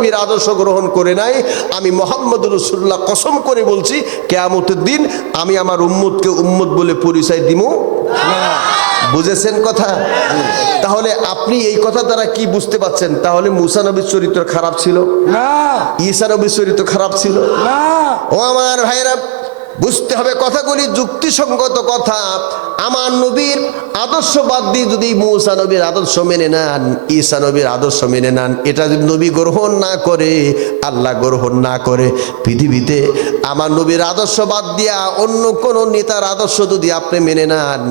নবীর আদর্শ গ্রহণ করে নাই, আমি মুহাম্মদুর রাসূলুল্লাহ কসম করে বলছি কিয়ামতের দিন আমি আমার উম্মতকে উম্মত বলে পরিচয় দিব না। বুঝেছেন কথা? তাহলে আপনি এই কথা দ্বারা কি বুঝতে পাচ্ছেন? তাহলে মুসা নবীর চরিত্র খারাপ ছিল না, ঈসা নবীর চরিত্র খারাপ ছিল না। ও আমার ভাইরা, বুঝতে হবে কথাগুলি যুক্তিসঙ্গত কথা। আমার নবীর আদর্শ বাদ দিয়ে যদি মুসা নবীর আদর্শ মেনে নেন, ঈসা নবীর আদর্শ মেনে নেন, এটা যদি নবী গ্রহণ না করে, আল্লাহ গ্রহণ না করে, পৃথিবীতে আমার নবীর আদর্শ বাদ দিয়া অন্য কোন নেতার আদর্শ যদি আপনি মেনে নেন,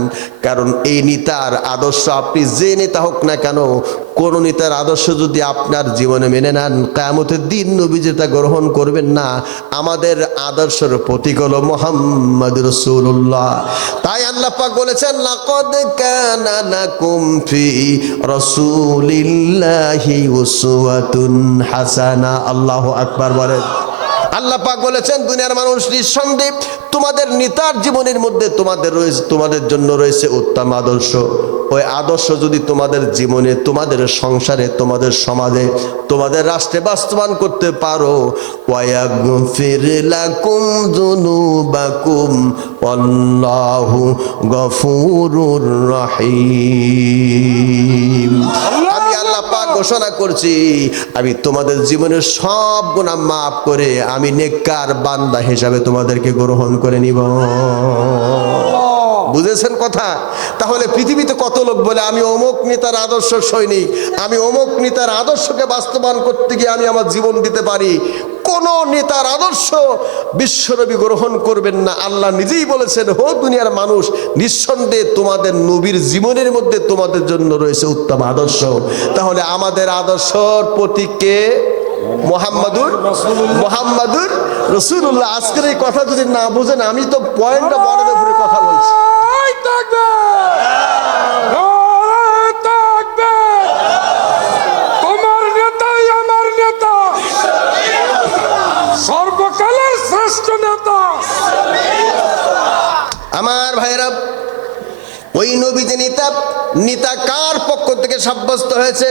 কারণ এই নেতার আদর্শ আপনি যে নেতা হোক না কেন, কোন নেতার আদর্শ যদি আপনার জীবনে মেনে নেন, কিয়ামতের দিন নবী যেটা গ্রহণ করবেন না। আমাদের আদর্শের প্রতীক হলো মুহাম্মদ রাসূলুল্লাহ। তাই আল্লাহ পাক বলেছেন, লাকাদ কানা লাকুম ফি রাসূলিল্লাহি উসওয়াতুন হাসানা। আল্লাহু আকবার বলেন। আল্লাহ পাক বলেছেন, দুনিয়ার মানুষ নিঃসন্দেহে তোমাদের নেতার জীবনের মধ্যে তোমাদের জন্য রয়েছে উত্তম আদর্শ। ওই আদর্শ যদি তোমাদের জীবনে, তোমাদের সংসারে, তোমাদের সমাজে, তোমাদের রাষ্ট্রে বাস্তবায়ন করতে পারো, ওয়ায়াগফির লাকুম যুনুবাকুম আল্লাহু গফুরুর রহিম। আমি আল্লাহ পাক ঘোষণা করছি, আমি তোমাদের জীবনের সব গুনাহ মাফ করে আমি নেককার বান্দা হিসাবে তোমাদেরকে গ্রহণ করে নিব। বুঝেছেন কথা? তাহলে পৃথিবীতে কত লোক বলে আমি অমুক নেতার আদর্শ সৈনিক, আমি অমুক নেতার আদর্শকে বাস্তবায়ন করতে গিয়ে আমি আমার জীবন দিতে পারি। কোন নেতার আদর্শ বিশ্বনবী গ্রহণ করবেন না। আল্লাহ নিজেই বলেছেন, হো দুনিয়ার মানুষ, নিঃসন্দেহে তোমাদের নবীর জীবনের মধ্যে তোমাদের জন্য রয়েছে উত্তম আদর্শ। তাহলে আমাদের আদর্শর প্রতীককে মুহাম্মদুর রাসূলুল্লাহ। আজকের এই কথা যদি না বুঝেন, আমি তো পয়েন্টটা বড় করে কথা বলছি। তোমার নেতাই আমার নেতা, সর্বকালের শ্রেষ্ঠ নেতা। আমার ভাইরা, ওই নবী যে নেতা কার পক্ষ থেকে সাব্যস্ত হয়েছে?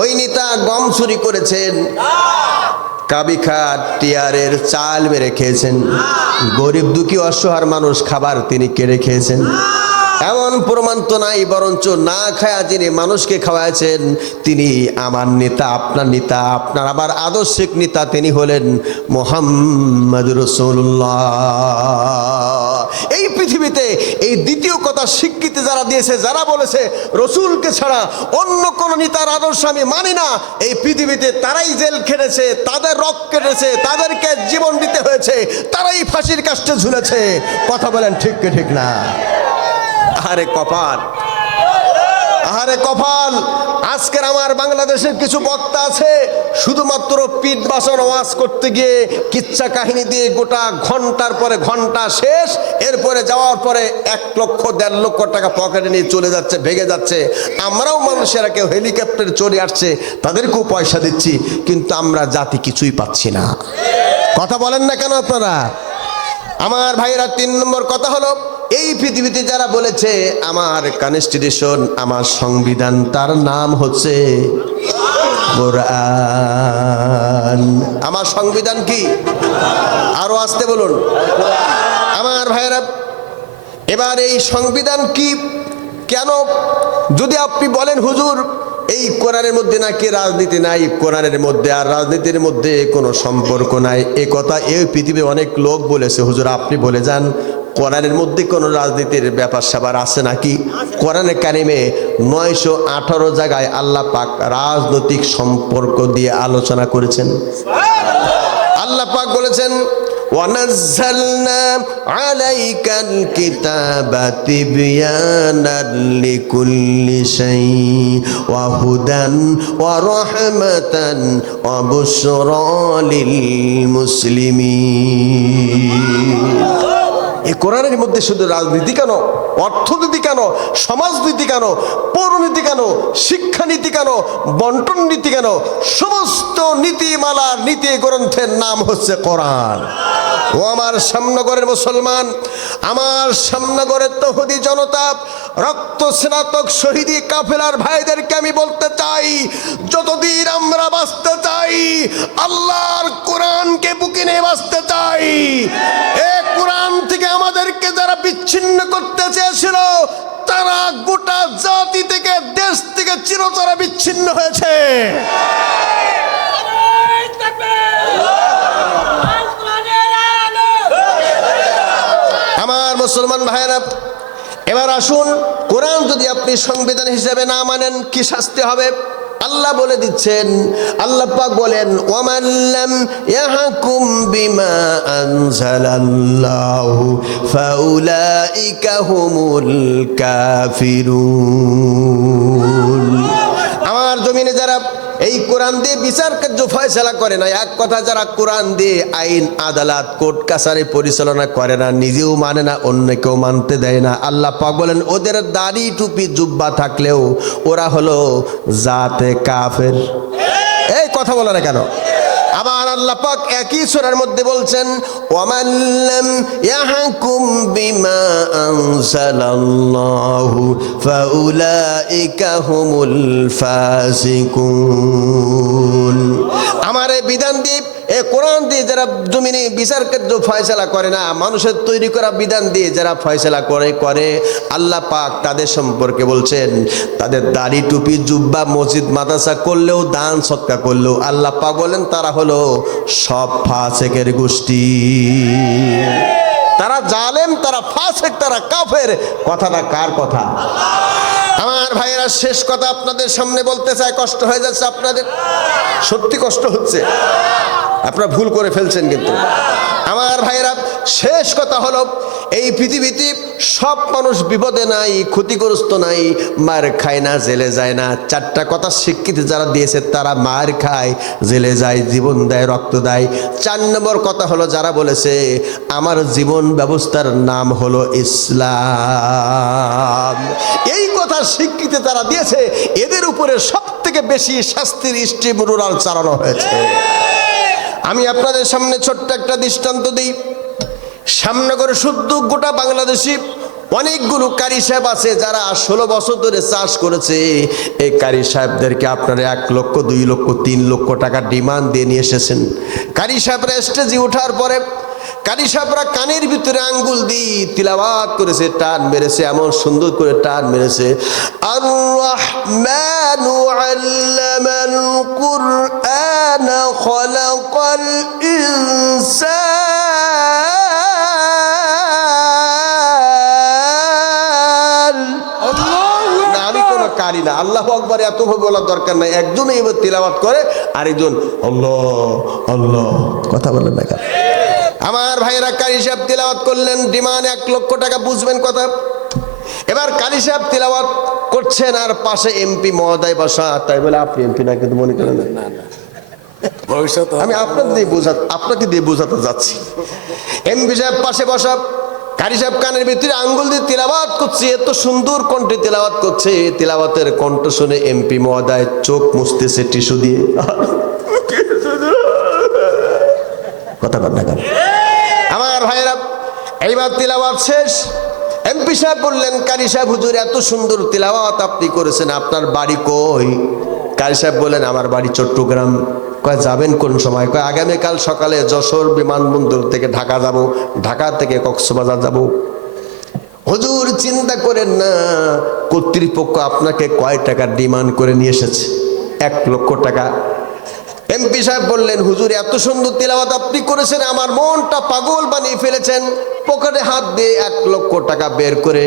ওই নেতা গম চুরি করেছেন, কাবিখাত টিয়ারের চাল মেরে খেয়েছেন, গরিব দুঃখী অসহায় মানুষ খাবার তিনি কেড়ে খেয়েছেন। এমন প্রমাণ তো নাই, বরঞ্চ না খায়া যিনি মানুষকে খাওয়াইছেন তিনি আমার নেতা, আপনার নেতা, আপনার আবার আদর্শিক নেতা, তিনি হলেন মুহাম্মদ রাসূলুল্লাহ। এই পৃথিবীতে এই দ্বিতীয় কথা স্বীকৃতি যারা দিয়েছে, যারা বলেছে রসুলকে ছাড়া অন্য কোন নেতার আদর্শ আমি মানি না, এই পৃথিবীতে তারাই জেল খেটেছে, তাদের রক্ত কেটেছে, তাদেরকে জীবন দিতে হয়েছে, তারাই ফাঁসির কাস্টে ঝুলেছে। কথা বলেন ঠিক কি ঠিক না? আহারে কপাল, আহারে কপাল। আজকের আমার বাংলাদেশের কিছু বক্তা আছে, শুধুমাত্র পিঠ বাসন ওয়াজ করতে গিয়ে কিচ্ছা কাহিনী দিয়ে গোটা ঘন্টার পরে ঘন্টা শেষ, এরপরে যাওয়ার পরে 1 লক্ষ 1.5 লক্ষ টাকা পকেটে নিয়ে চলে যাচ্ছে, ভেগে যাচ্ছে। আমরাও মানুষেরা কেউ হেলিকপ্টারে চলে আসছে, তাদেরকেও পয়সা দিচ্ছি, কিন্তু আমরা জাতি কিছুই পাচ্ছি না। কথা বলেন না কেন আপনারা? আমার ভাইয়েরা, 3 নম্বর কথা হলো, এই পৃথিবীতে যারা বলেছে আমার কনস্টিটিউশন, আমার সংবিধান, তার নাম হচ্ছে কোরআন। আমার সংবিধান কি? আরো আসতে বলুন। আমার ভাইয়েরা, এবার এই সংবিধান কি, কেন? যদি আপনি বলেন হুজুর এই কোরআনের মধ্যে নাকি রাজনীতি নাই, কোরআনের মধ্যে আর রাজনীতির মধ্যে কোনো সম্পর্ক নাই, এ কথা এই পৃথিবীর অনেক লোক বলেছে। হুজুর আপনি বলে যান, কোরআনের মধ্যে কোনো রাজনীতির ব্যাপার স্যাপার আছে নাকি? কোরআনে কারিমে 918 জায়গায় আল্লাহ পাক রাজনৈতিক সম্পর্ক দিয়ে আলোচনা করেছেন। আল্লাহ পাক বলেছেন, وَنَزَّلْنَا عَلَيْكَ الْكِتَابَ تِبْيَانًا لِكُلِّ شَيْءٍ وَهُدًى وَرَحْمَةً وَبُشْرَى لِلْمُسْلِمِينَ। এই কোরআনের মধ্যে শুধু রাজনীতি কেন, অর্থনীতি কেন, সমাজনীতি কেন, পৌরনীতি কেন, শিক্ষানীতি কেন, বন্টন নীতি কেন, সমস্ত নীতিমালার নীতি গ্রন্থের নাম হচ্ছে কোরআন। ও আমার শ্যামনগরের মুসলমান, আমার শ্যামনগরের তৌহিদি জনতা, রক্ত স্নাতক শহীদি কাফেলার ভাইদেরকে আমি বলতে চাই, যতদিন আমরা বাঁচতে চাই, আল্লাহর কোরআনকে বুকে নিয়ে বাঁচতে চাই। এই কোরআন থেকে আমাদেরকে যারা বিচ্ছিন্ন করতে চেয়েছিল, তারা গোটা জাতি থেকে, দেশ থেকে চিরতরে বিচ্ছিন্ন হয়েছে। আমার মুসলমান ভাইয়েরা, এবার আসুন, কোরআন যদি আপনি সংবিধান হিসেবে না মানেন কি শাস্তি হবে আল্লাহ বলে দিচ্ছেন। আল্লাহ পাক বলেন, ওয়ামান লাম ইয়াহকুম বিমা আনজালাল্লাহু ফাউলাইকা হুমুল কাফিরুন। আমার জমিনে যারা এই কোরআন দিয়ে বিচার কার্য ফয়সালা করে না, এক কথা যারা কোরআন দিয়ে আইন আদালত কোর্ট কাছারি পরিচালনা করে না, নিজেও মানে না, অন্যকেও মানতে দেয় না, আল্লাহ পাক বলেন ওদের দাড়ি টুপি জুব্বা থাকলেও ওরা হলো জাতে কাফের। এই কথা বলে না কেন? আবার আল্লাহ পাক একই সূরার মধ্যে বলছেন, ওয়ামান লাম ইয়াহকুম বিমা আনজালাল্লাহু ফাউলাইকা হুমুল ফাসিকুন। আমার এই বিধান দিয়ে, এই কোরআন দিয়ে যারা জমিনে বিচার কার্য ফয়সালা করে না, মানুষের তৈরি করা বিধান দিয়ে যারা ফয়সালা করে আল্লাহ পাক তাদের সম্পর্কে বলছেন, তাদের দাড়ি টুপি জুব্বা মসজিদ মাদ্রাসা করলেও, দান সদকা করলেও, আল্লাহ পাক বলেন তারা হলো সব ফাসেকের গোষ্ঠী। তারা জালেম, তারা ফাসেক, তারা কাফের। কথাটা কার কথা? আমার ভাইয়েরা, শেষ কথা আপনাদের সামনে বলতে চাই, কষ্ট হয়ে যাচ্ছে আপনাদের, সত্যি কষ্ট হচ্ছে, আপনারা ভুল করে ফেলছেন। কিন্তু আমার ভাইয়েরা, শেষ কথা হলো, এই পৃথিবীতে সব মানুষ বিপদে নাই, ক্ষতিগ্রস্ত নাই, মার খায় না, জেলে যায় না। চারটা কথা স্বীকৃতি যারা দিয়েছে, তারা মার খায়, জেলে যায়, জীবন দেয়, রক্ত দেয়। 4 নম্বর কথা হলো, যারা বলেছে আমার জীবন ব্যবস্থার নাম হলো ইসলাম, এই কথা স্বীকৃতি তারা দিয়েছে, এদের উপরে সব থেকে বেশি শাস্তির স্টিম রোলার চালানো হয়েছে। আমি আপনাদের সামনে ছোট্ট একটা দৃষ্টান্ত দিই। শ্যামনগরে শুদ্ধ গোটা বাংলাদেশি অনেকগুলো কারি সাহেব আছে যারা 16 বছর ধরে চাষ করেছে। এই কারি সাহেবদেরকে আপনারা 1 লক্ষ, 2 লক্ষ, 3 লক্ষ টাকা ডিমান্ড দিয়ে নিয়ে এসেছেন। কারি সাহেবরা স্টেজে ওঠার পরে কারি সাহেবরা কানের ভিতরে আঙ্গুল দিয়ে তিলাওয়াত করেছে, টান মেরেছে, এমন সুন্দর করে টান মেরেছে, আর রহমানু আল্লামাল কুরআন খলাকাল ইনসান। আমি কোনো কারি না, আল্লাহু আকবার এত বলার দরকার নাই, একজনই এবার তিলাওয়াত করে, আরেকজন আল্লাহ আল্লাহ, কথা বলেন না। আমার ভাইয়েরা, কারি সাহেব তিলাওয়াত করলেন, ডিমান্ড 1 লক্ষ টাকা, বুঝবেন কথা। এবার কারি সাহেব তিলাওয়াত করছেন, আর পাশে এমপি মহোদয় বসা। তাই বলে আপনি এমপি না কিন্তু মনে করেন না, আমি আপনাকে দিয়ে বোঝাতে যাচ্ছি। এমপি সাহেব পাশে বসা, কারি সাহেব কানের ভিতরে আঙ্গুল দিয়ে তিলাওয়াত করছে, এত সুন্দর কণ্ঠে তিলাওয়াত করছে। তিলাওয়াতের কণ্ঠ শুনে এমপি মহোদয় চোখ মুছতেছে টিস্যু দিয়ে। কথা বল না কেন? আমার ভাইয়েরা, এইবার তিলাওয়াত শেষ। এমপি সাহেব বললেন, কারি সাহেব হুজুর এত সুন্দর তিলাওয়াত আপনি করেছেন, আপনার বাড়ি কই? কারি সাহেব বললেন, আমার বাড়ি চট্টগ্রাম। কয় যাবেন কোন সময়? কয় আগামীকাল সকালে যশোর বিমানবন্দর থেকে ঢাকা যাব, ঢাকা থেকে কক্সবাজার যাব। হুজুর চিন্তা করেন না, কর্তৃপক্ষ আপনাকে কয় টাকা ডিমান্ড করে নিয়ে এসেছে? 1 লক্ষ টাকা। এমপি সাহেব বললেন, হুজুর এত সুন্দর তিলাওয়াত আপনি করেছেন, আমার মনটা পাগল বানিয়ে ফেলেছেন। পকেটে হাত দিয়ে 1 লক্ষ টাকা বের করে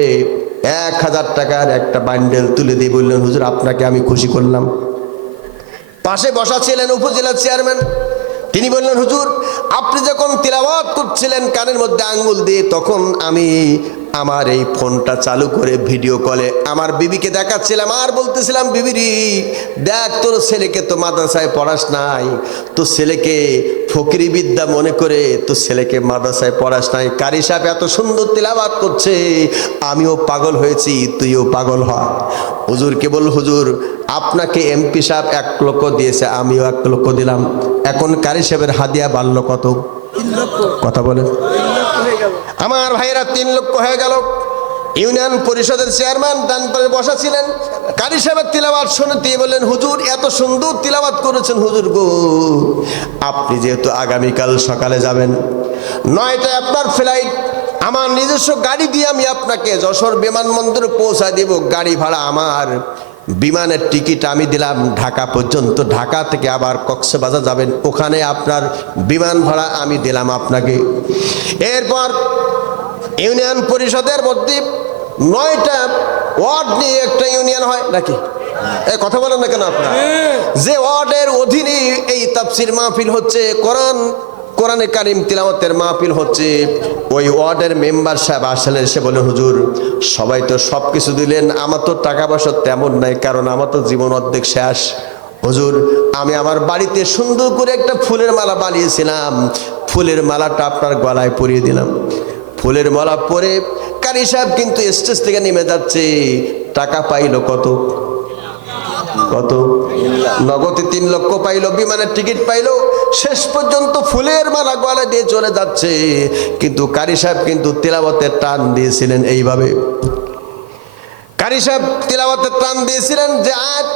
1000 টাকার একটা বান্ডেল তুলে দিয়ে বললেন, হুজুর আপনাকে আমি খুশি করলাম। পাশে বসা ছিলেন উপজেলা চেয়ারম্যান, তিনি বললেন, হুজুর আপনি যখন তিলাওয়াত করছিলেন কানের মধ্যে আঙ্গুল দিয়ে, তখন আমি আমার এই ফোনটা চালু করে ভিডিও কলে আমার বিবিকে দেখাচ্ছিলাম, আর বলতেছিলাম, বিবিরি দেখ তোর ছেলেকে তো মাদ্রাসায় পড়াস নাই, তোর ছেলেকে ফকিরি বিদ্যা মনে করে তোর ছেলেকে মাদ্রাসায় পড়াস নাই। কারি সাহেব এত সুন্দর তিলাওয়াত করছে, আমিও পাগল হয়েছি, তুইও পাগল হ। হুজুরকে বল, হুজুর আপনাকে এমপি সাহেব 1 লক্ষ দিয়েছে, আমিও 1 লক্ষ দিলাম, এখন কারি সাহেবের হাদিয়া বাড়লো কত? কথা বলেন। আমার ভাইরা 3 লক্ষ হয়ে গেল। ইউনিয়ন পরিষদের চেয়ারম্যান ডান পাশে বসা ছিলেন। কারি সাহেবের তিলাওয়াত শুনে তিনি বললেন, হুজুর এত সুন্দর তিলাওয়াত করেছেন হুজুর গো, আপনি যেহেতু আগামীকাল সকালে যাবেন, 9টায় আপনার ফ্লাইট, আমার নিজস্ব গাড়ি দিয়ে আমি আপনাকে যশোর বিমানবন্দরে পৌঁছায় দেব। গাড়ি ভাড়া আমার, বিমানের টিকিট আমি দিলাম ঢাকা পর্যন্ত, ঢাকা থেকে আবার কক্সবাজার যাবেন, ওখানে আপনার বিমান ভাড়া আমি দিলাম আপনাকে। এরপর ইউনিয়ন পরিষদের মধ্যে 9টা ওয়ার্ড নিয়ে একটা ইউনিয়ন হয় নাকি? এই কথা বলেন না কেন আপনার? যে ওয়ার্ডের অধীনে এই তাফসীর মাহফিল হচ্ছে, কোরআনে কারিম তিলাওয়াতের মাহফিল হচ্ছে, ওই ওয়ার্ডের মেম্বার সাহেব আসলে এসে বলে, হুজুর সবাই তো সব কিছু দিলেন, আমার তো টাকা পয়সা তেমন নাই, কারণ আমার তো জীবন অর্ধেক শেষ। হুজুর আমি আমার বাড়িতে সুন্দর করে একটা ফুলের মালা বানিয়েছিলাম, ফুলের মালাটা আপনার গলায় পরিয়ে দিলাম। ফুলের মালা পরে কারি সাহেব কিন্তু স্টেজ থেকে নেমে যাচ্ছে। টাকা পাইলো কত? কত? নগদে 3 লক্ষ পাইলো, বিমানের টিকিট পাইলো, শেষ পর্যন্ত ফুলের মালা গলায় দিয়ে চলে যাচ্ছে। কিন্তু কারি সাহেব কিন্তু তিলাওয়াতের টান দিয়েছিলেন এইভাবে। কারি সাহেব তিলাওয়াতের টান দিয়েছিলেন যে আয়াত,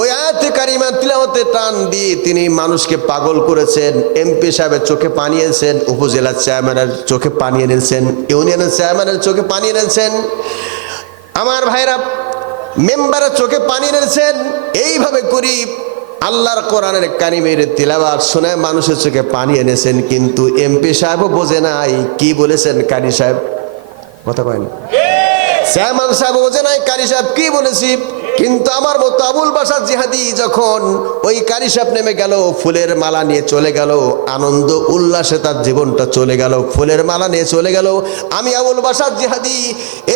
ওই আয়াতে কারিমা তিলাওয়াতে টান দিয়ে তিনি মানুষকে পাগল করেছেন। এমপি সাহেবের চোখে পানি এনেছেন, উপজেলা চেয়ারম্যানের চোখে পানি এনেছেন, ইউনিয়নের চেয়ারম্যানের চোখে পানি এনেছেন, আমার ভাইরা মেম্বারের চোখে পানি এনেছেন। এইভাবে করি আল্লাহর কোরআনের কারিমের তিলাওয়াত শুনে মানুষের চোখে পানি এনেছেন। কিন্তু এমপি সাহেবও বোঝে নাই কি বলেছেন কারি সাহেব, কথা কয় না, চেয়ারম্যান সাহেব বোঝে নাই কারি সাহেব কি বলেছি। কিন্তু আমার মতো আবুল বাশার জিহাদি যখন ওই কারি সাহেব নেমে গেল, ফুলের মালা নিয়ে চলে গেল, আনন্দ উল্লাসে তার জীবনটা চলে গেল, ফুলের মালা নিয়ে চলে গেল। আমি আবুল বাশার জিহাদি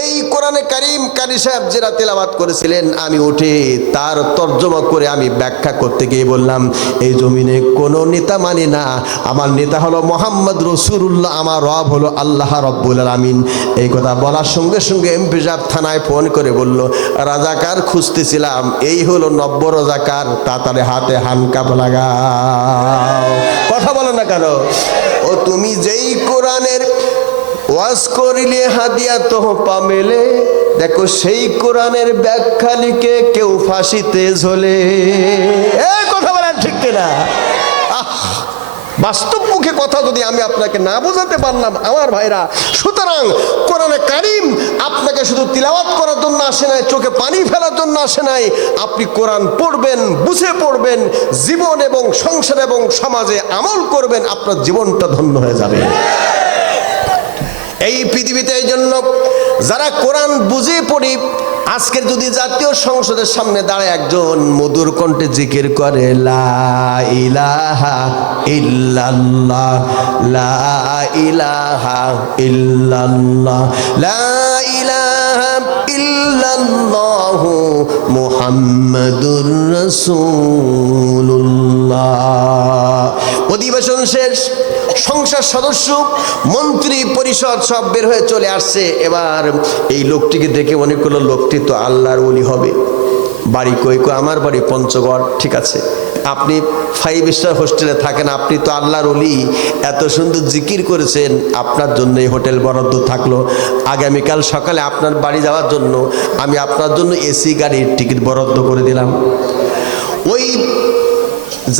এই কোরআনে কারিম কারি সাহেব যেটা তেলাওয়াত করেছিলেন, আমি উঠে তার তর্জমা করে আমি ব্যাখ্যা করতে গিয়ে বললাম, এই জমিনে কোনো নেতা মানি না, আমার নেতা হলো মোহাম্মদ রসুল্লাহ, আমার রব হলো আল্লাহ রব্বুল আলামিন। এই কথা বলার সঙ্গে সঙ্গে এমপি সাহেব থানায় ফোন করে বলল, রাজাকার খুঁজতেছিলাম, এই হলো 90 রাজাকার, তাড়াতাড়ি হাতে হানকাপ লাগাও। কথা বলো না কেন? ও তুমি যেই কোরআনের ওয়াজ করিলে হাদিয়া তোহফা মেলে, দেখো সেই কোরআনের ব্যাখ্যা লিখে কেউ ফাঁসিতে ঝোলে। এই কথা বলেন ঠিক কিনা? বাস্তব মুখে কথা যদি আমি আপনাকে না বোঝাতে পারলাম আমার ভাইরা, সুতরাং কোরআনে কারিম আপনাকে শুধু তিলাওয়াত করার জন্য আসে নাই, চোখে পানি ফেলার জন্য আসে নাই। আপনি কোরআন পড়বেন, বুঝে পড়বেন, জীবন এবং সংসার এবং সমাজে আমল করবেন, আপনার জীবনটা ধন্য হয়ে যাবে। এই পৃথিবীতে এই জন্য যারা কোরআন বুঝে পড়ি, আজকের যদি জাতীয় সংসদের সামনে দাঁড়ায় একজন মধুর কণ্ঠে জিকির করে, লা ইলাহা ইল্লাল্লাহ, লা ইলাহা ইল্লাল্লাহ, লা ইলাহা ইল্লাল্লাহ মুহাম্মাদুর রাসূলুল্লাহ। অধিবেশন শেষ, সংসদ সদস্য, মন্ত্রী পরিষদ সব বের হয়ে চলে আসছে। এবার এই লোকটিকে দেখে অনেকগুলো লোকটি তো আল্লাহর ওলি হবে। বাড়ি কই? আমার বাড়ি পঞ্চগড়। ঠিক আছে, আপনি 5 স্টার হোস্টেলে থাকেন, আপনি তো আল্লাহর ওলি, এত সুন্দর জিকির করেছেন, আপনার জন্য এই হোটেল বরাদ্দ থাকলো। আগামীকাল সকালে আপনার বাড়ি যাওয়ার জন্য আমি আপনার জন্য এসি গাড়ির টিকিট বরাদ্দ করে দিলাম। ওই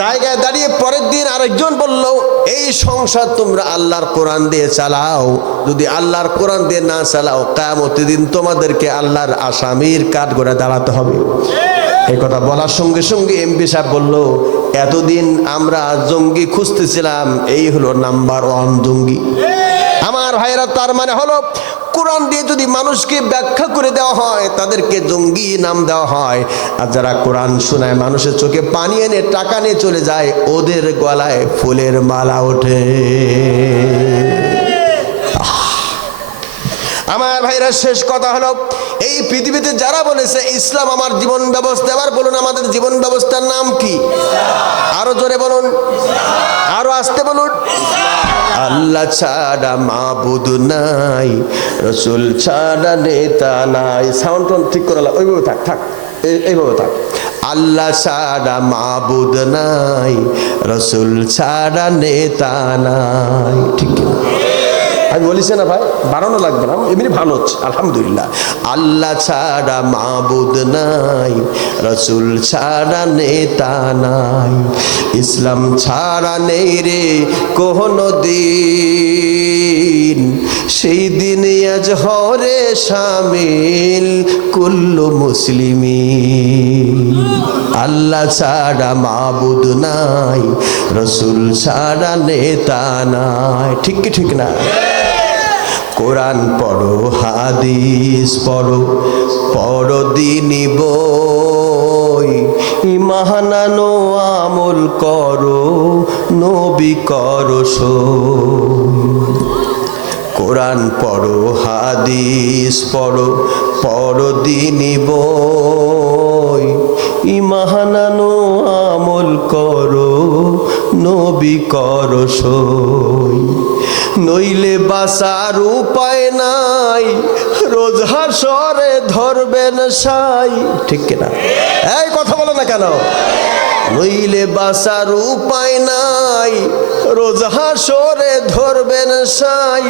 জায়গায় দাঁড়িয়ে পরের দিন আরেকজন বলল, এই সংসার তোমরা আল্লাহর কোরআন দিয়ে চালাও, যদি আল্লাহর কোরআন দিয়ে না চালাও, কিয়ামতের দিন তোমাদেরকে আল্লাহর আসামির কাঠগড়ায় দাঁড়াতে হবে। এই কথা বলার সঙ্গে সঙ্গে এমপি সাহেব বলল, এতদিন আমরা জঙ্গি খুঁজতেছিলাম, এই হলো নাম্বার 1 জঙ্গি। আমার ভাইরা, তার মানে হলো কোরআন দিয়ে যদি মানুষকে ব্যাখ্যা করে দেওয়া হয়, তাদেরকে জঙ্গি নাম দেওয়া হয়। আর যারা কোরআন শোনায়, মানুষের চোখে পানি এনে টাকা নিয়ে চলে যায়, ওদের গলায় ফুলের মালা ওঠে। আমার ভাইরা, শেষ কথা হলো, এই পৃথিবীতে যারা বলেছে ইসলাম আমার জীবন ব্যবস্থা, এবার বলুন আমাদের জীবন ব্যবস্থার নাম কি? আরো জোরে বলুন, আরো আস্তে বলুন। আল্লাহ ছাড়া মাবুদ নাই, রসুল ছাড়া নেতা নাই। সাউন্ড ঠিক করে ওইভাবে থাক, এইভাবে থাক। আল্লাহ ছাড়া মাবুদ নাই, রসুল ছাড়া নেতা নাই। ঠিক কি না? আমি বলিছি না ভাই, বাড়ানো লাগবে না, এমনি ভালো হচ্ছে আলহামদুলিল্লাহ। আল্লাহ ছাড়া মাবুদ নাই, রসুল ছাড়া নেতা নাই, ইসলাম ছাড়া নেই রে কোনো দিন, সেই দিন আজ হরে শামিল কুল্লু মুসলিমিন। আল্লাহ ছাড়া মাবুদ নাই, রসুল ছাড়া নেতা নাই। ঠিক কি ঠিক না? কোরআন পড়ো, হাদিস পড়ো, পড়ো দিনী বই, ঈমান আনো, আমল করো, নবী করো সই। কোরআন পড়ো, হাদিস পড়ো, পড়ো দিনী বই, ঈমান আনো, আমল করো, নবী করো সই। নইলে বাঁচার উপায় নাই, রোজ হাসরে ধরবেন সাই। ঠিক কিনা? এই কথা বলো না কেন? নইলে বাঁচার উপায় নাই, রোজ হাসরে ধরবেন সাই,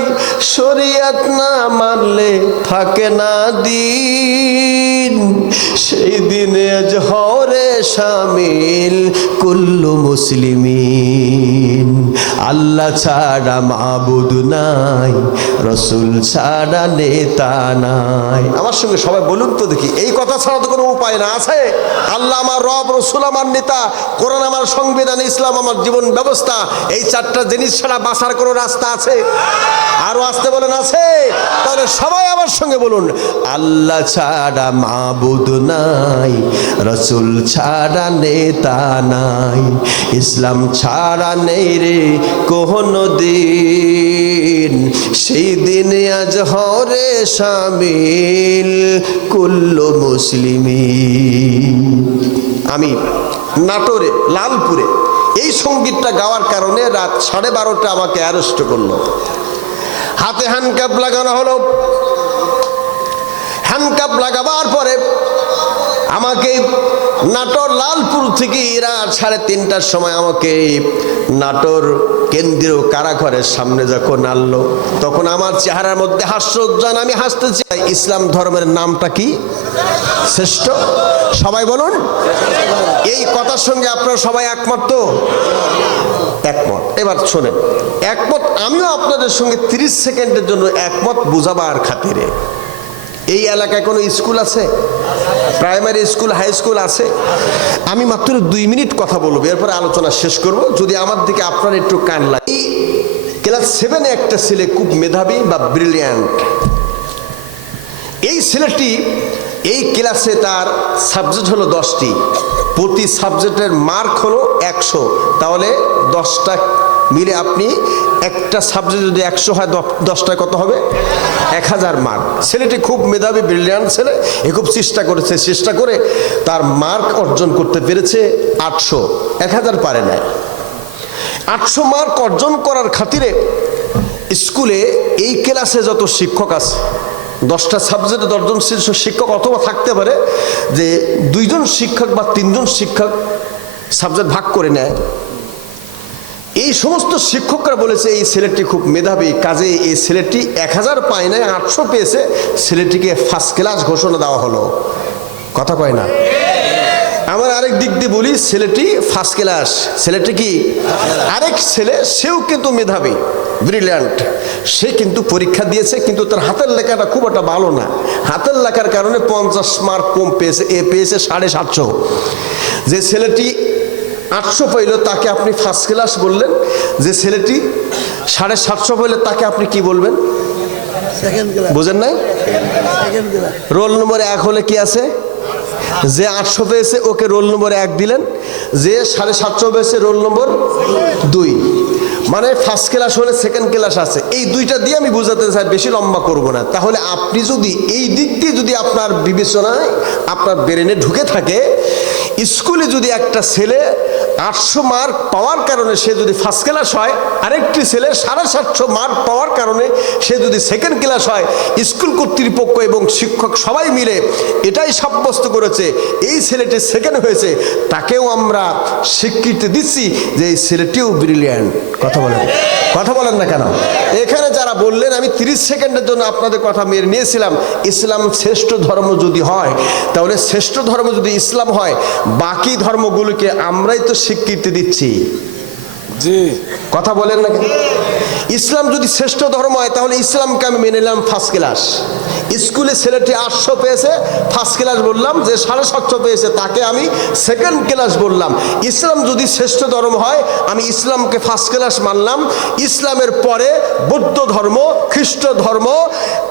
শরিয়ত না মানলে থাকে না দিন, সেই দিনে হরে শামিল কুল্লু মুসলিমিন। আল্লাহ ছাড়া মাবুদ নাই, রসুল ছাড়া নেতা নাই। আমার সঙ্গে সবাই বলুন তো দেখি, এই কথা ছাড়া তো কোনো উপায় না আছে? আল্লাহ আমার রব, রসুল আমার নেতা, কোরআন আমার সংবিধান, ইসলাম আমার জীবন ব্যবস্থা, এই চারটা জিনিস ছাড়া বাঁচার কোনো রাস্তা আছে? আরো আসতে বলেন আছে? তাহলে সবাই আমার সঙ্গে বলুন, আল্লাহ ছাড়া মাবুদ নাই, রসুল ছাড়া নেতা নাই, ইসলাম ছাড়া নেই রে কোনো দিন, সেই দিন আজ হরে শামিল কুল্লু মুসলিমিন। আমি নাটোরে লালপুরে এই সঙ্গীতটা গাওয়ার কারণে রাত 12:30 আমাকে অ্যারেস্ট করলো। হাতে হ্যান্ডকাপ লাগানো হলো। হ্যান্ডকাপ লাগাবার পরে আমাকে নাটোর লালপুর থেকে রাত 3:30টার সময় আমাকে নাটোর কেন্দ্রীয় কারাগারের সামনে যখন আনলো, তখন আমার চেহারার মধ্যে হাস্যোজ্জ্বল, আমি হাসতে চাই। ইসলাম ধর্মের নামটা কি? শ্রেষ্ঠ। সবাই বলুন, এই কথার সঙ্গে আপনারা সবাই একমত তো? একমত। এবার শোনেন, একমত আমিও আপনাদের সঙ্গে 30 সেকেন্ডের জন্য একমত বুঝাবার খাতিরে। এই এলাকায় কোনো স্কুল আছে? প্রাইমারি স্কুল, হাই স্কুল আছে? আমি মাত্র 2 মিনিট কথা বলবো, এরপরে আলোচনা শেষ করব। যদি আমার দিকে আপনার একটু কান লাগে। এই ক্লাস 7-এ একটা ছেলে খুব মেধাবী বা ব্রিলিয়ান্ট। এই ছেলেটি এই ক্লাসে তার সাবজেক্ট হলো 10টি, প্রতি সাবজেক্টের মার্ক হলো 100। তাহলে 10টা মিলে আপনি একটা সাবজেক্ট যদি 100 হয়, 10টায় কত হবে? 1000 মার্ক। ছেলেটি খুব মেধাবী ব্রিলিয়ান্ট ছেলে, এ খুব চেষ্টা করেছে, চেষ্টা করে তার মার্ক অর্জন করতে পেরেছে 800, 1000 পারে নাই। 800 মার্ক অর্জন করার খাতিরে স্কুলে এই ক্লাসে যত শিক্ষক আছে, 10টা সাবজেক্টে 10 জন শিক্ষক অথবা থাকতে পারে যে 2 জন শিক্ষক বা 3 জন শিক্ষক সাবজেক্ট ভাগ করে নেয়। এই সমস্ত শিক্ষকরা বলেছে এই ছেলেটি খুব মেধাবী, কাজে এই ছেলেটি 1000 পায় নাই, 800 পেয়েছে, ছেলেটিকে ফার্স্ট ক্লাস ঘোষণা দেওয়া হলো। কথা কয় না? আমার আরেক দিক দিয়ে বলি, ছেলেটি ফার্স্ট ক্লাস। ছেলেটি কি? আরেক ছেলে, সেও কিন্তু মেধাবী ব্রিলিয়ান্ট, সে কিন্তু পরীক্ষা দিয়েছে, কিন্তু তার হাতের লেখাটা খুব একটা ভালো না। হাতের লেখার কারণে 50 মার্ক কম পেয়েছে, এ পেয়েছে 750। যে ছেলেটি 800 পাইল তাকে আপনি ফার্স্ট ক্লাস বললেন, যে ছেলেটি 750 পাইলে তাকে আপনি কি বলবেন? বুঝেন নাই? রোল নম্বর 1 হলে কি আছে? যে 800 পেয়েছে ওকে রোল নম্বর 1 দিলেন, যে 750 পেয়েছে রোল নম্বর 2। মানে ফার্স্ট ক্লাস হলে সেকেন্ড ক্লাস আছে। এই দুইটা দিয়ে আমি বোঝাতে চাই, বেশি লম্বা করব না। তাহলে আপনি যদি এই দিক দিয়ে যদি আপনার বিবেচনায় আপনার ব্রেনে ঢুকে থাকে, স্কুলে যদি একটা ছেলে 800 মার্ক পাওয়ার কারণে সে যদি ফার্স্ট ক্লাস হয়, আরেকটি ছেলে 750 মার্ক পাওয়ার কারণে সে যদি সেকেন্ড ক্লাস হয়, স্কুল কর্তৃপক্ষ এবং শিক্ষক সবাই মিলে এটাই সাব্যস্ত করেছে এই ছেলেটি সেকেন্ড হয়েছে, তাকেও আমরা স্বীকৃতি দিচ্ছি যে এই ছেলেটিও ব্রিলিয়ান্ট। কথা বলেন না কেন? এখানে যারা বললেন, আমি 30 সেকেন্ডের জন্য আপনাদের কথা মেনে নিয়েছিলাম, ইসলাম শ্রেষ্ঠ ধর্ম যদি হয়, তাহলে শ্রেষ্ঠ ধর্ম যদি ইসলাম হয়, বাকি ধর্মগুলোকে আমরাই তো স্বীকৃতি দিচ্ছি। জি, কথা বলেন না কেন? ইসলাম যদি শ্রেষ্ঠ ধর্ম হয়, তাহলে ইসলামকে আমি মেনে নিলাম ফার্স্ট ক্লাস। স্কুলে ছেলেটি 800 পেয়েছে, ফার্স্ট ক্লাস বললাম, যে 750 পেয়েছে তাকে আমি সেকেন্ড ক্লাস বললাম। ইসলাম যদি শ্রেষ্ঠ ধর্ম হয়, আমি ইসলামকে ফার্স্ট ক্লাস মানলাম। ইসলামের পরে বৌদ্ধ ধর্ম, খ্রিস্ট ধর্ম,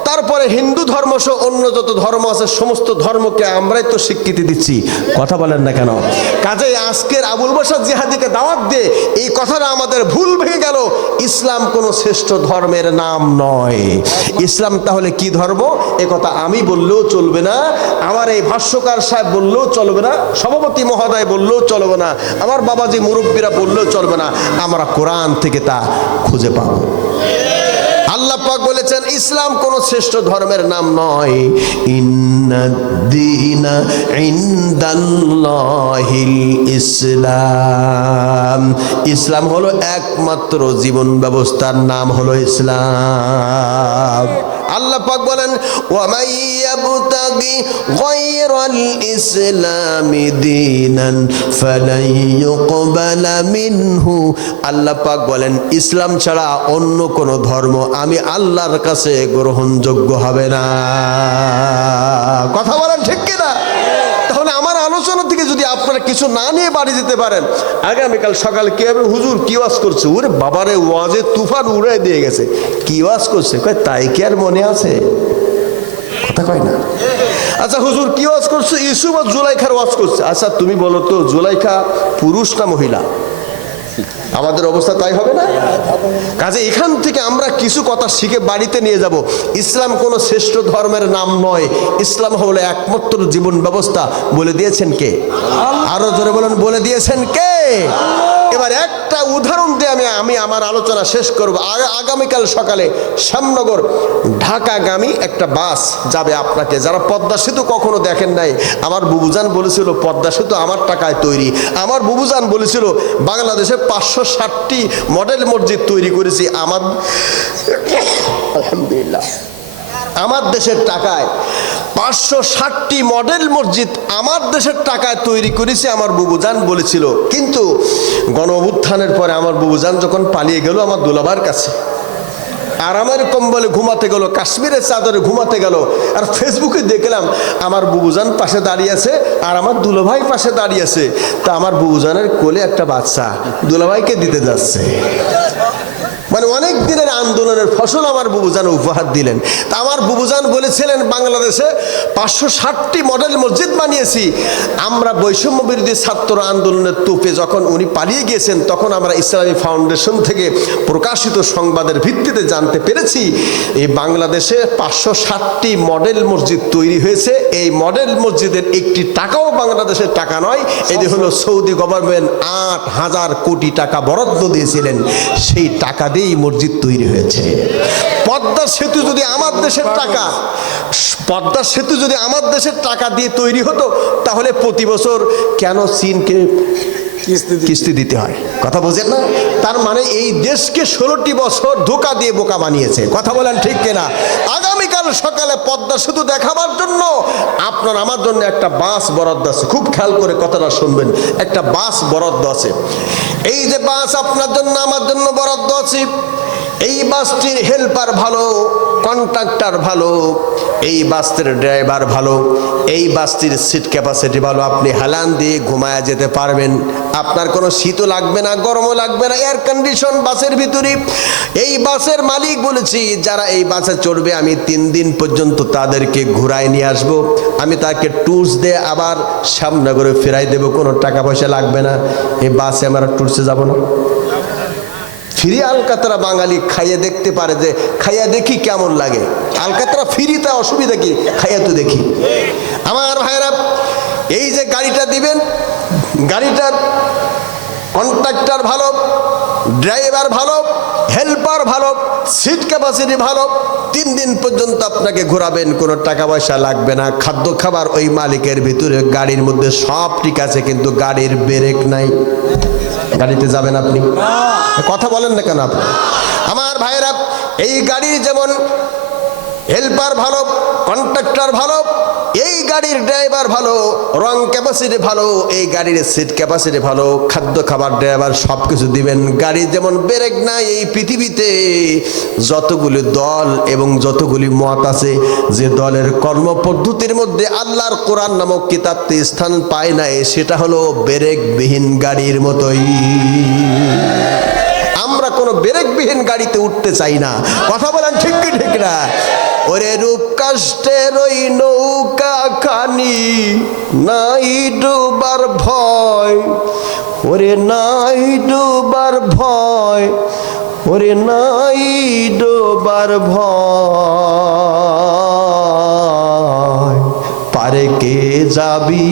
তারপরে হিন্দু ধর্ম সহ অন্য যত ধর্ম আছে সমস্ত ধর্মকে আমরাই তো স্বীকৃতি দিচ্ছি। কথা বলেন না কেন? কাজেই আজকের আবুল বাশার জিহাদিকে দাওয়াত দিয়ে এই কথাটা আমাদের ভুল ভেঙে গেল। ইসলাম কোনো শ্রেষ্ঠ ধর্মের নাম নয়। ইসলাম তাহলে কি ধর্ম? এ কথা আমি বললেও চলবে না, আমার এই ভাষ্যকার সাহেব বললেও চলবে না, সভাপতি মহোদয় বললেও চলবে না, আমার বাবাজি মুরব্বীরা বললেও চলবে না, আমরা কোরআন থেকে তা খুঁজে পাবো। আল্লাহ পাক বলেছেন ইসলাম কোন শ্রেষ্ঠ ধর্মের নাম নয়। ইন্নাদ-দীনা ইনদাল্লাহিল ইসলাম। ইসলাম হলো একমাত্র জীবন ব্যবস্থার নাম হলো ইসলাম। আল্লাহ পাক বলেন ওয়া মাইয়াবতাগি গায়রাল ইসলামি দীনান ফালাই ইউকবালা মিনহু। আল্লাহ পাক বলেন ইসলাম ছাড়া অন্য কোন ধর্ম আমি আল্লাহর কাছে গ্রহণযোগ্য হবে না। কথা বলেন ঠিক কিনা? তাহলে আমার আলোচনা থেকে যদি আপনারা কিছু না নিয়ে বাড়ি যেতে পারেন, আগামীকাল সকালে কি হবে? হুজুর কি ওয়াজ করছে? ওরে বাবারে, ওয়াজে তুফান উড়াই দিয়ে গেছে। কি ওয়াজ করছে? কয় তাই কি আর মনে আছে? কথা কয় না। আচ্ছা হুজুর কি ওয়াজ করছে? ইউসুফ আর জুলাইখার ওয়াজ করছে। আচ্ছা তুমি বলো তো, জুলাইখা পুরুষ না মহিলা? আমাদের অবস্থা তাই হবে না? কাজে এখান থেকে আমরা কিছু কথা শিখে বাড়িতে নিয়ে যাব। ইসলাম কোনো শ্রেষ্ঠ ধর্মের নাম নয়, ইসলাম হলো একমাত্র জীবন ব্যবস্থা। বলে দিয়েছেন কে? আরো জোরে বলেন, বলে দিয়েছেন কে? এবার একটা উদাহরণ দিয়ে আমি আমার আলোচনা শেষ করব। আগামীকাল সকালে শ্যামনগর ঢাকাগামী একটা বাস যাবে আপনাকে। যারা পদ্মা সেতু কখনো দেখেন নাই, আমার বুবুজান বলেছিল পদ্মা সেতু আমার টাকায় তৈরি। আমার বুবুজান বলেছিল বাংলাদেশে 560টি মডেল মসজিদ তৈরি করেছি আমার, আলহামদুলিল্লাহ, আমার দেশের টাকায় 560টি মডেল মসজিদ আমার দেশের টাকায় তৈরি করেছে আমার বুবুজান বলেছিল। কিন্তু গণ অভ্যুত্থানের পরে আমার বুবুজান যখন পালিয়ে গেল আমার দুলাভার কাছে, আরামের কম্বলে ঘুমাতে গেল, কাশ্মীরের চাদরে ঘুমাতে গেল, আর ফেসবুকে দেখলাম আমার বুবুজান পাশে দাঁড়িয়ে আছে আর আমার দুলাভাই পাশে দাঁড়িয়ে আছে। তা আমার বুবুজানের কোলে একটা বাচ্চা দুলাভাইকে দিতে যাচ্ছে। মানে অনেক দিনের আন্দোলনের ফসল আমার বুবুজান উপহার দিলেন। তা আমার বুবুজান বলেছিলেন বাংলাদেশে 560টি মডেল মসজিদ বানিয়েছি। আমরা বৈষম্য বিরোধী ছাত্র আন্দোলনের তোপে যখন উনি পালিয়ে গিয়েছেন, তখন আমরা ইসলামী ফাউন্ডেশন থেকে প্রকাশিত সংবাদের ভিত্তিতে জানতে পেরেছি এই বাংলাদেশে 560টি মডেল মসজিদ তৈরি হয়েছে। এই মডেল মসজিদের একটি টাকাও বাংলাদেশের টাকা নয়, এটি হলো সৌদি গভর্নমেন্ট 8,000 কোটি টাকা বরাদ্দ দিয়েছিলেন, সেই টাকা দিয়ে এই মসজিদ তৈরি হয়েছে। পদ্মা সেতু যদি আমার দেশের টাকা, পদ্মা সেতু যদি আমার দেশের টাকা দিয়ে তৈরি হতো, তাহলে প্রতি বছর কেন চীনকে কিস্তি দিতে হয়? কথা বোঝেন না? তার মানে এই দেশকে 16টি বছর ধোঁকা দিয়ে বোকা বানিয়েছে। কথা বলেন ঠিক কিনা? আগামীকাল সকালে পদ্মা সেতু দেখাবার জন্য আপনার আমার জন্য একটা বাস বরাদ্দ আছে। খুব খেয়াল করে কথাটা শুনবেন, একটা বাস বরাদ্দ আছে। এই যে বাস আপনার জন্য আমার জন্য বরাদ্দ আছে, এই বাসটির হেল্পার ভালো, কন্ট্রাক্টর ভালো, এই বাসটির ড্রাইভার ভালো, এই বাসটির সিট ক্যাপাসিটি ভালো, আপনি হেলান দিয়ে ঘুমায়া যেতে পারবেন, আপনার কোনো শীতও লাগবে না, গরমও লাগবে না, এয়ার কন্ডিশন বাসের ভিতরে। এই বাসের মালিক বলেছি যারা এই বাসে চড়বে আমি 3 দিন পর্যন্ত তাদেরকে ঘুরায় নিয়ে আসবো, আমি তাকে ট্যুরস দিয়ে আবার শ্যামনগরে ফেরাই দেবো, কোনো টাকা পয়সা লাগবে না। এই বাসে আমরা ট্যুরসে যাব না, ফ্রি আলকাতরা বাঙালি খাইয়ে দেখতে পারে যে খাইয়া দেখি কেমন লাগে। আলকাতরা ফ্রিতে অসুবিধা কি? খাইয়া তো দেখি। আমার ভাইরা, এই যে গাড়িটা দিবেন, গাড়িটার কন্ট্রাক্টর ভালো, ড্রাইভার ভালো, হেল্পার ভালো, সিট ক্যাপাসিটি ভালো, 3 দিন পর্যন্ত আপনাকে ঘোরাবেন, কোনো টাকা পয়সা লাগবে না। খাদ্য খাবার ওই মালিকের ভিতরে, গাড়ির মধ্যে সব ঠিক আছে, কিন্তু গাড়ির ব্রেক নাই। গাড়িতে যাবেন আপনি? কথা বলেন না কেন আপনি? আমার ভাইয়েরা, এই গাড়ির যেমন হেল্পার ভালো, কন্ট্রাক্টর ভালো, এই গাড়ির ড্রাইভার ভালো, রং ক্যাপাসিটি ভালো, এই গাড়ির সিট ক্যাপাসিটি ভালো, খাদ্য খাবার ড্রাইভার সব কিছু দিবেন। গাড়ির যেমন ব্রেক নাই, এই পৃথিবীতে যতগুলি দল এবং যতগুলি মত আছে, যে দলের কর্মপদ্ধতির মধ্যে আল্লাহর কোরআন নামক কিতাবটি স্থান পায় নাই, সেটা হলো ব্রেকবিহীন গাড়ির মতোই। আমরা কোনো ব্রেকবিহীন গাড়িতে উঠতে চাই না। কথা বলেন ঠিক কি ঠিক না? ওরে রূপ কাষ্টের ওই নৌকা খানি, নাই ডুবার ভয়, ওরে নাই ডুবার ভয়, ওরে নাই ডুবার ভয়। পারে কে যাবি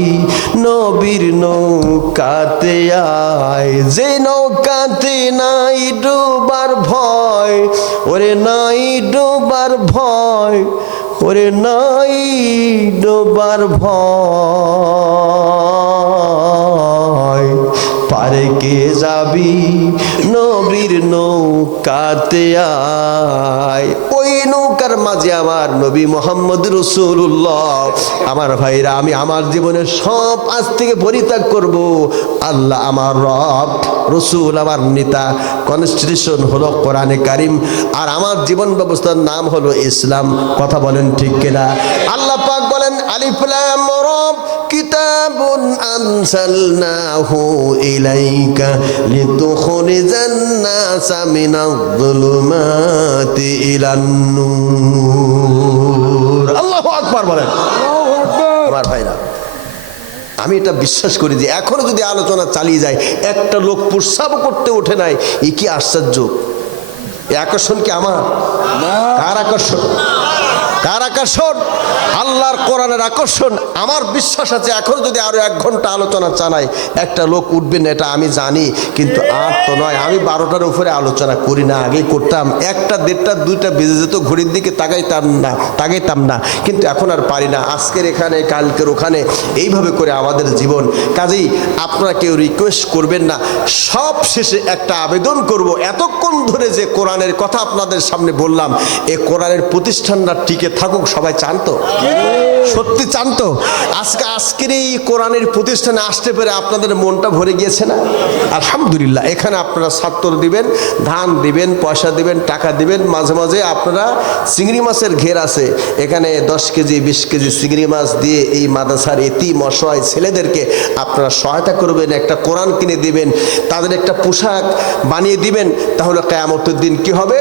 নবীর নৌকাতে আয়, যে নৌকাতে নাই ডুবার ভয়, ওরে নাই ডুবার ভয়, ওরে নাই ডুবার ভয়। পারে কে যাবি নবীর নৌকাতে আয়। ওই নৌকার মাঝে আমার নবী মোহাম্মদ রাসূলুল্লাহ। আমার ভাইরা, আমি আমার জীবনের সব আজ থেকে পরিত্যাগ করব। আল্লাহ আমার রব, রসুল আমার নেতা, কনস্টিটিউশন হলো কোরআনে কারিম, আর আমার জীবন ব্যবস্থার নাম হলো ইসলাম। কথা বলেন ঠিক কিনা? আল্লাহ পাক বলেন, আলিফ লাম রা, কিতাবুন আনসালনাহু ইলাইকা লিতুখরিজান নাসা মিনাজ-যুলুমাতি ইলান নূর। আল্লাহু আকবার বলেন। আমার ভাইরা, আমি এটা বিশ্বাস করি যে এখনো যদি আলোচনা চালিয়ে যায়, একটা লোক প্রস্রাব করতে ওঠে নাই, এ কি আশ্চর্য! এই আকর্ষণ কি আমার? কার আকর্ষণ? কার আকর্ষণ? আল্লাহর কোরআনের আকর্ষণ। আমার বিশ্বাস আছে এখনো যদি আরো 1 ঘন্টা আলোচনা চালাই, একটা লোক উঠবেন, এটা আমি জানি। কিন্তু আর তো নয়, আমি 12টার উপরে আলোচনা করি না। আগে করতাম, 1টা 1:30 2টা বেজে যেত, ঘড়ির দিকে তাকাইতাম না। কিন্তু এখন আর পারি না। আজকের এখানে, কালকের ওখানে, এইভাবে করে আমাদের জীবন। কাজেই আপনারা কেউ রিকোয়েস্ট করবেন না। সব শেষে একটা আবেদন করব, এতক্ষণ ধরে যে কোরআনের কথা আপনাদের সামনে বললাম, এই কোরআনের প্রতিষ্ঠানটা টিকে থাকুক। সবাই চান তো? সত্যি চান তো? আজকের এই কোরআনের প্রতিষ্ঠানে আসতে পেরে আপনাদের মনটা ভরে গিয়েছে না? আলহামদুলিল্লাহ। এখানে আপনারা ছাত্র দিবেন, ধান দিবেন, পয়সা দিবেন, টাকা দিবেন। মাঝে মাঝে আপনারা চিংড়ি মাছের ঘের আছে, এখানে 10 কেজি 20 কেজি চিংড়ি মাছ দিয়ে এই মাদ্রাসার এতিম অসহায় ছেলেদেরকে আপনারা সহায়তা করবেন, একটা কোরআন কিনে দিবেন, তাদের একটা পোশাক বানিয়ে দিবেন। তাহলে কিয়ামতের দিন কি হবে?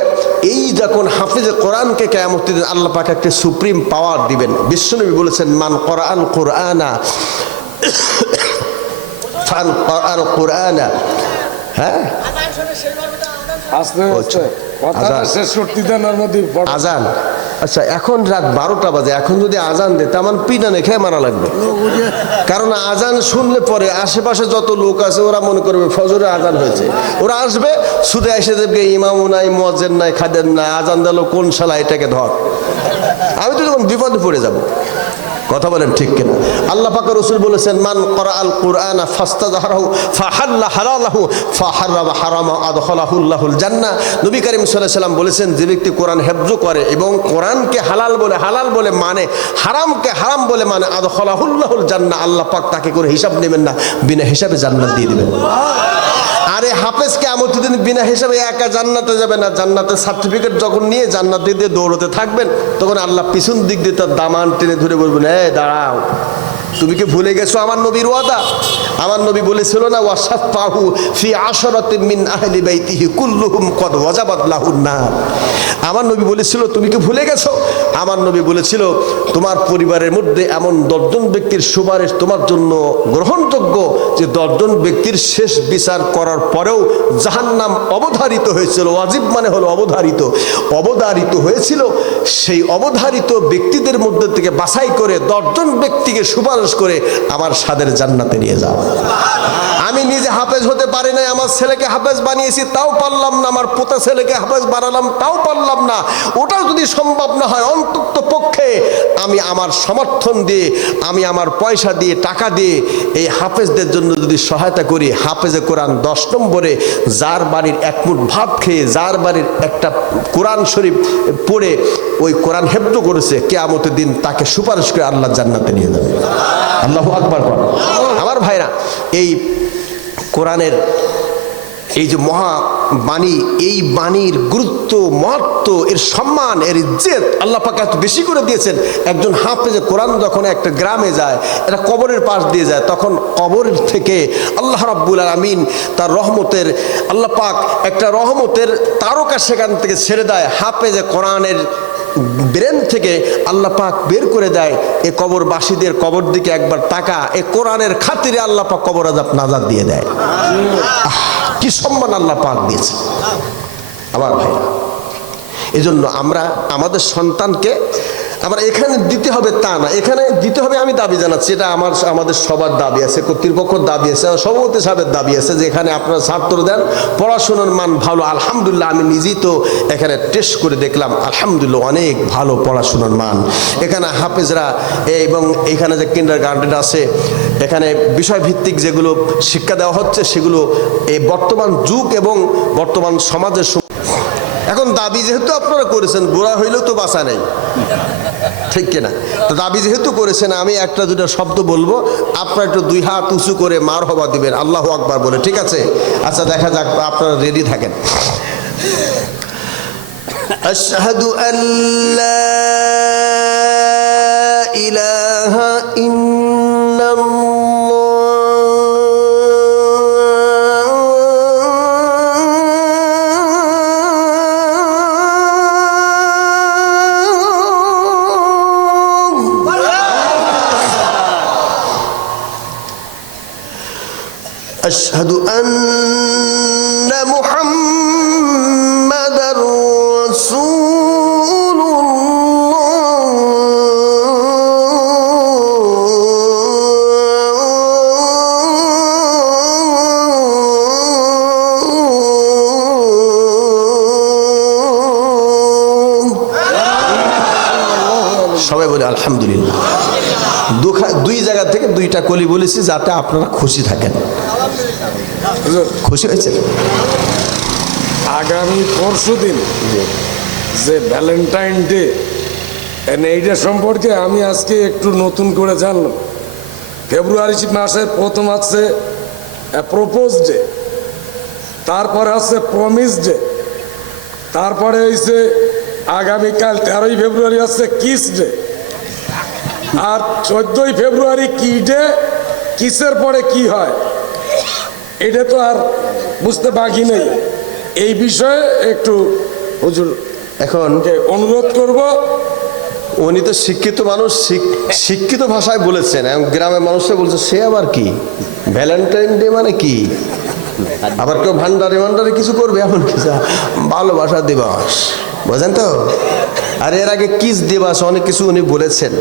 এই যখন হাফিজে কোরআনকে কিয়ামতের দিন আল্লাহ পাক একটা সুপ্রিম পাওয়ার দিবেন। বিশ্বনবী বলেছেন, মান কোরআন কোরআনা ফান কোরআন কোরআনা। হ্যাঁ, আস্তে আস্তে কথাটা শেষ করতে দেন, আর মধ্যে আজান। আচ্ছা, এখন রাত 12টা বাজে, এখন যদি আজান দেয় তেমন পিটানে খেয়ে মারা লাগবে। কারণ আজান শুনলে পরে আশেপাশে যত লোক আছে ওরা মনে করবে ফজরে আজান হয়েছে, ওরা আসবে, ছুটে এসে দেখবে ইমামও নাই, মুয়াজ্জিন নাই, খাদেম নাই, আজান দিল কোন শালা, এটাকে ধর। আমি তো তখন বিপদে পড়ে যাব। কথা বলেন ঠিক কিনা? আল্লাহ পাক রাসূল বলেছেন, মান ক্বরাআল কুরআনা ফাস্তাযহারাহু ফাহাল্লা হালালাহু ফাহাররামা হারামা আদখালাহুল্লাহুল জান্নাহ। নবী করিম সাল্লাল্লাহু আলাইহি সাল্লাম বলেছেন, যে ব্যক্তি কোরআন হেফজ করে এবং কোরআনকে হালাল বলে মানে, হারামকে হারাম বলে মানে, আদখালাহুল্লাহুল জান্নাহ, আল্লাহ পাক তাকে কোনো হিসাব নেবেন না, বিনা হিসাবে জান্নাত দিয়ে দিবেন। আরে হাফেজ কিয়ামতের দিন বিনা হিসাবে একা জান্নাতে যাবে না। জান্নাতের সার্টিফিকেট যখন নিয়ে জান্নাতে দিয়ে দৌড়তে থাকবেন, তখন আল্লাহ পিছন দিক দিয়ে তার দামান টেনে ধরে বলবেন, এই দাঁড়াও, তুমি কি ভুলে গেছো আমার নবীর ওয়াদা? আমার নবী বলেছিল না, ওয়াসাফাহু ফি আশরাতিন মিন আহলি বাইতিহি কুল্লুহুম কদ ওয়াজাবাত লাহুন নার। আমার নবী বলেছিল, তুমি কি ভুলে গেছো? আমার নবী বলেছিল, তোমার পরিবারের মধ্যে এমন 10 জন ব্যক্তির সুপারিশ তোমার জন্য গ্রহণযোগ্য, যে 10 জন ব্যক্তির শেষ বিচার করার পরেও জাহান্নাম অবধারিত হয়েছিল। ওয়াজিব মানে হলো অবধারিত হয়েছিল। সেই অবধারিত ব্যক্তিদের মধ্যে থেকে বাছাই করে 10 জন ব্যক্তিকে সুপারিশ সুপারিশ করে আমার স্বাদের জান্নাতে নিয়ে যাও। আমি নিজে হাফেজ হতে পারি নাই, আমার ছেলেকে হাফেজ বানিয়েছি তাও পারলাম না, আমার পোতা ছেলেকে হাফেজ বানালাম তাও পারলাম না। ওটাও যদি সম্ভব না হয় অন্তত পক্ষে আমি আমার সমর্থন দিয়ে, আমি আমার পয়সা দিয়ে, টাকা দিয়ে এই হাফেজদের জন্য যদি সহায়তা করি, হাফেজে কোরআন 10 নম্বরে যার বাড়ির এক মুঠ ভাত খেয়ে, যার বাড়ির একটা কোরআন শরীফ পড়ে ওই কোরআন হেফজ করেছে, কিয়ামতের দিন তাকে সুপারিশ করে আল্লাহ জান্নাতে নিয়ে যাবে। আল্লাহু আকবার। আমার ভাইরা, এই কোরআনের এই যে মহা বাণী, এই বাণীর গুরুত্ব, মহত্ব, এর সম্মান, এর ইজ্জত আল্লাহ পাক এত বেশি করে দিয়েছেন। একজন হাফেজে কোরআন যখন একটা গ্রামে যায়, এটা কবরের পাশ দিয়ে যায়, তখন কবরের থেকে আল্লাহ রাব্বুল আলামিন তার রহমতের, আল্লাহ পাক একটা রহমতের তারকা সেখান থেকে ছেড়ে দেয়। হাফেজে কোরআনের ব্রেন থেকে আল্লাহ পাক বের করে দেয়। এ কবরবাসীদের কবর দিকে একবার তাকা, এ কোরআনের খাতিরে আল্লাহ পাক কবর আযাব নাজাত দিয়ে দেয়। কি সম্মান আল্লাহ পাক দিয়েছে আমার ভাইরা। এজন্য আমরা আমাদের সন্তানকে আমরা এখানে দিতে হবে তা না, এখানে দিতে হবে আমি দাবি জানাচ্ছি, এটা আমাদের সবার দাবি আছে, কর্তৃপক্ষের দাবি আছে, সভাপতি সাহেবের দাবি আছে যে এখানে আপনারা ছাত্র দেন, পড়াশোনার মান ভালো। আলহামদুলিল্লাহ, আমি নিজেই তো এখানে টেস্ট করে দেখলাম, আলহামদুলিল্লাহ অনেক ভালো পড়াশোনার মান এখানে। হাফেজরা এবং এখানে যে কিন্ডারগার্টেন আছে, এখানে বিষয়ভিত্তিক যেগুলো শিক্ষা দেওয়া হচ্ছে সেগুলো এই বর্তমান যুগ এবং বর্তমান সমাজের। এখন দাবি যেহেতু আপনারা করেছেন, বুড়া হইলেও তো বাঁচা নেই, ঠিক কিনা? তো দাবি যেহেতু করেছেন, আমি একটা দুটো শব্দ বলবো, আপনারা একটু 2 হাত উঁচু করে মারহাবা দিবেন আল্লাহু আকবার বলে, ঠিক আছে? আচ্ছা, দেখা যাক, আপনারা রেডি থাকেন। আশহাদু আল্লা ইলাহা ইল্লাল্লাহ أشهد أن محمدًا رسول الله। সবাই বলে আলহামদুলিল্লাহ। দুই জায়গা থেকে 2টা কলি বলেছি যাতে আপনারা খুশি থাকেন। খুশি হয়েছে? আগামী পরশুদিন যে ভ্যালেন্টাইন ডে, এইটা সম্পর্কে আমি আজকে একটু নতুন করে জানলাম। ফেব্রুয়ারি মাসের প্রথম আছে প্রপোজ ডে, তারপরে আছে প্রমিস ডে, তারপরে হয়েছে আগামীকাল 13ই ফেব্রুয়ারি আছে কিস ডে, আর 14ই ফেব্রুয়ারি কি ডে, কিসের পরে কি হয় এটা তো আর বুঝতে বাকি নেই। এই বিষয়ে একটু হুজুর এখন অনুরোধ করব। উনি তো শিক্ষিত মানুষ, শিক্ষিত ভাষায় বলেছেন, এবং গ্রামের মানুষরা বলছে সে আবার কি ভ্যালেন্টাইন ডে মানে কি, আবার কেউ ভান্ডারে কিছু করবে, এমন কিছু ভালোবাসা দিবস, বোঝেন তো? আর এর আগে কিস দিবস অনেক কিছু উনি বলেছেন।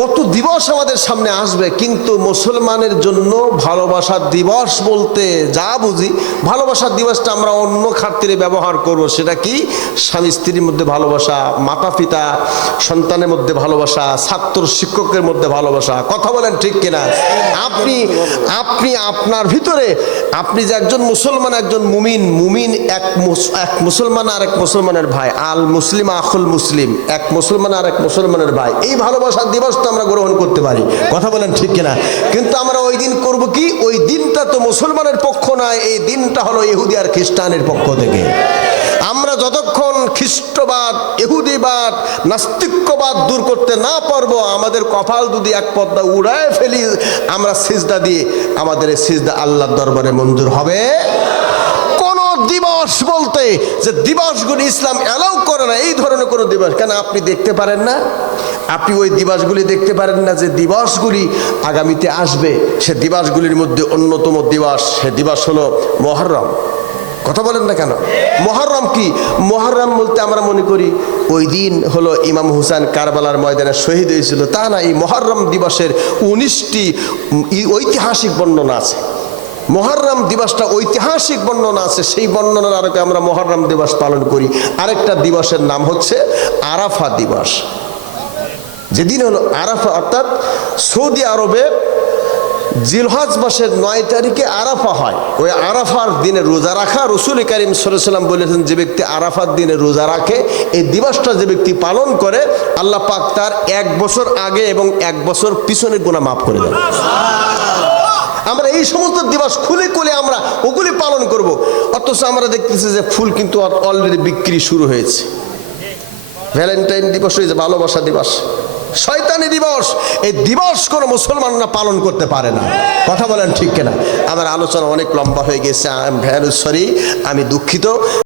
কত দিবস আমাদের সামনে আসবে, কিন্তু মুসলমানের জন্য ভালোবাসার দিবস বলতে যা বুঝি, ভালোবাসার দিবসটা আমরা অন্য খাতিরে ব্যবহার করব। সেটা কি? স্বামী স্ত্রীর মধ্যে ভালোবাসা, মাতা পিতা সন্তানের মধ্যে ভালোবাসা, ছাত্র শিক্ষকের মধ্যে ভালোবাসা। কথা বলেন ঠিক কিনা? আপনি আপনার ভিতরে, আপনি যে একজন মুসলমান, একজন মুমিন এক মুসলমান আর এক মুসলমানের ভাই, আল মুসলিম আখুল মুসলিম, এক মুসলমান আর এক মুসলমানের ভাই, এই ভালোবাসার দিবস তো আমরা গ্রহণ করতে পারি। কথা বলেন ঠিক কিনা? কিন্তু আমরা ওই দিন করব কি? ওই দিনটা তো মুসলমানের পক্ষ নয়, এই দিনটা হলো ইহুদি আর খ্রিস্টানের পক্ষ থেকে। আমরা যতক্ষণ খ্রিস্টবাদ, ইহুদিবাদ, নাস্তিক্যবাদ দূর করতে না পারবো, আমাদের কপাল যদি এক পদ্মা উড়ায় ফেলি আমরা সিজদা দিয়ে, আমাদের এই সিজদা আল্লাহর দরবারে মঞ্জুর হবে। কোন দিবস বলতে যে দিবসগুলি ইসলাম অ্যালাউ করে না, এই ধরনের কোনো দিবস কেন আপনি দেখতে পারেন না? আপনি ওই দিবসগুলি দেখতে পারেন না যে দিবসগুলি আগামীতে আসবে? সে দিবসগুলির মধ্যে অন্যতম দিবস, সে দিবস হলো মুহররম। কথা বলেন না কেন? মুহররম কি? মুহররম বলতে আমরা মনে করি ওই দিন হলো ইমাম হুসাইন কারবালার ময়দানে শহীদ হয়েছিল, তা না। এই মুহররম দিবসের 19টি ঐতিহাসিক বর্ণনা আছে। মুহররম দিবসটা ঐতিহাসিক বর্ণনা আছে, সেই বর্ণনার আলোকে আমরা মুহররম দিবস পালন করি। আরেকটা দিবসের নাম হচ্ছে আরাফা দিবস। যেদিন হলো আরাফা, অর্থাৎ সৌদি আরবে জিলহজ মাসের 9 তারিখে আরাফা হয়। ওই আরাফার দিনে রোজা রাখা, রসুল করিম সাল্লাল্লাহু আলাইহি ওয়াসাল্লাম বলেছেন যে ব্যক্তি আরাফার দিনে রোজা রাখে, এই দিবসটা যে ব্যক্তি পালন করে, আল্লাহ পাক তার 1 বছর আগে এবং 1 বছর পিছনের গুনাহ মাফ করে দেন। আমরা এই সমস্ত দিবস খুলে খুলে আমরা ওগুলি পালন করব, অথচ আমরা দেখতেছি যে ফুল কিন্তু অলরেডি বিক্রি শুরু হয়েছে। ভ্যালেন্টাইন দিবস হয়েছে ভালোবাসা দিবস, শয়তানি দিবস। এই দিবস কোনো মুসলমানরা পালন করতে পারে না। কথা বলেন ঠিক কিনা? আমার আলোচনা অনেক লম্বা হয়ে গেছে, আই এম ভেরি সরি, আমি দুঃখিত।